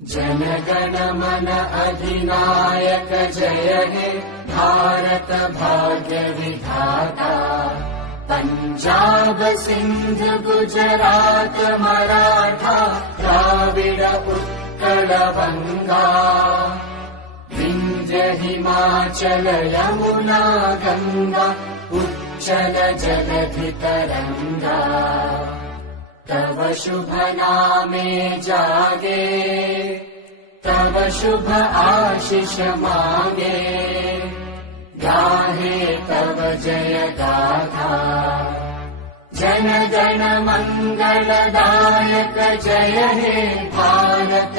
जनगण मन अधिनायक जय हे भारत भाग्य विधाता। पंजाब सिंध गुजरात मराठा द्राविड उत्कल बंगा। विंध्य हिमाचल यमुना गंगा उच्चल जलधि तरंगा। तव शुभ नामे जागे तव शुभ आशीष मांगे। गाहे तव जय गाथा जन गण मंगलदायक जय हे भारत